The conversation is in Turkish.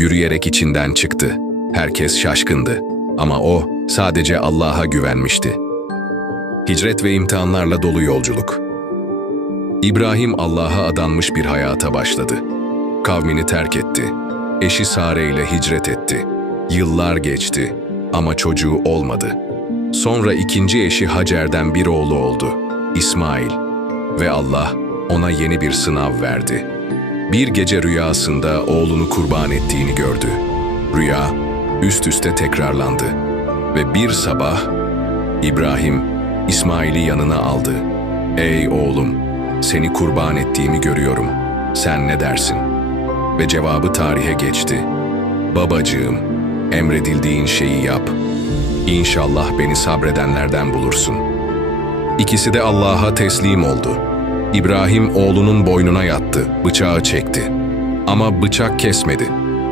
yürüyerek içinden çıktı. Herkes şaşkındı. Ama o sadece Allah'a güvenmişti. Hicret ve imtihanlarla dolu yolculuk. İbrahim Allah'a adanmış bir hayata başladı. Kavmini terk etti. Eşi Sare ile hicret etti. Yıllar geçti ama çocuğu olmadı. Sonra ikinci eşi Hacer'den bir oğlu oldu, İsmail. Ve Allah ona yeni bir sınav verdi. Bir gece rüyasında oğlunu kurban ettiğini gördü. Rüya üst üste tekrarlandı. Ve bir sabah İbrahim İsmail'i yanına aldı. Ey oğlum, seni kurban ettiğimi görüyorum. Sen ne dersin? Ve cevabı tarihe geçti. Babacığım, emredildiğin şeyi yap. İnşallah beni sabredenlerden bulursun. İkisi de Allah'a teslim oldu. İbrahim oğlunun boynuna yattı, bıçağı çekti. Ama bıçak kesmedi.